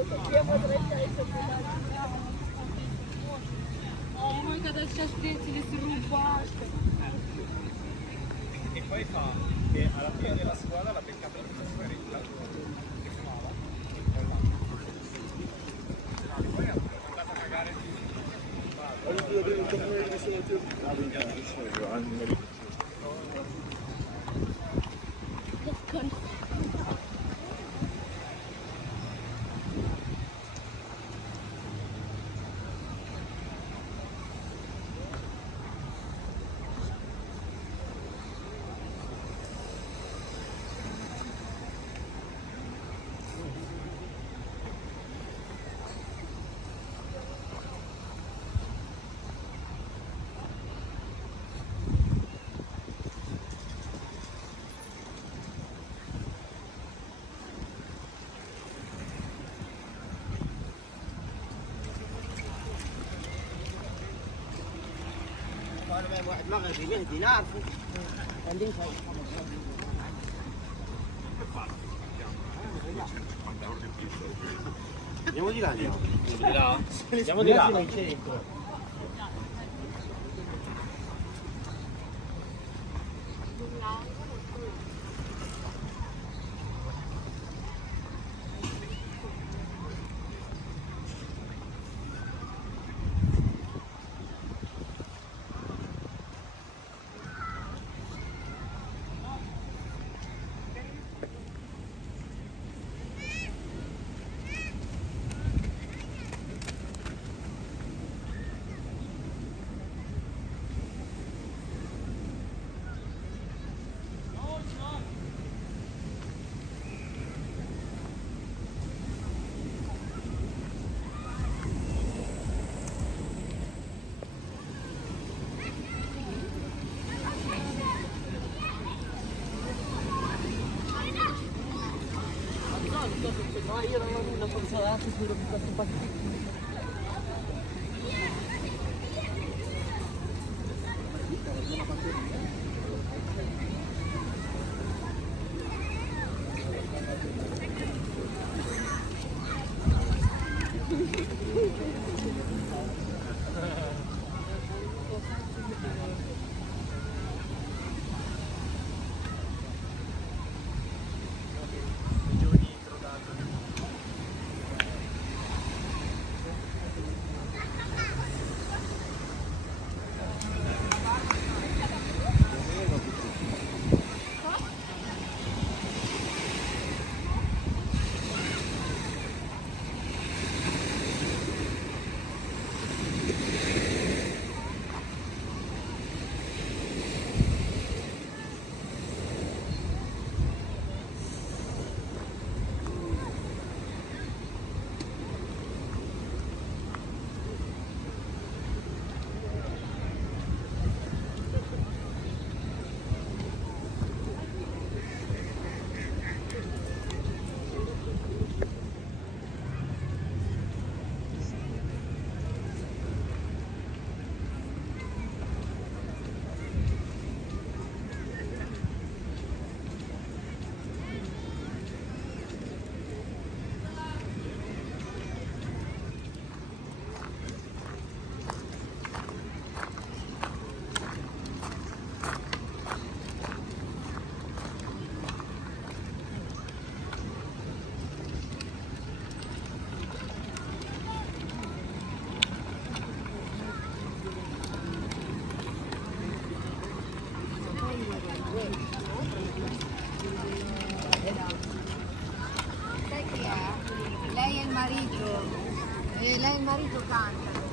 Ой, когда сейчас встретились, рубашка. E poi fa che alla fine della squadra la becca per una sigaretta che fumava e poi là. Poi è andata a cagare واحد مغربي مهدي نعرفه عندنا andiamo di là, andiamo di là? andiamo di là. Ma io non posso dare sicuro di questo partito. Sai chi è? Lei è il marito canta.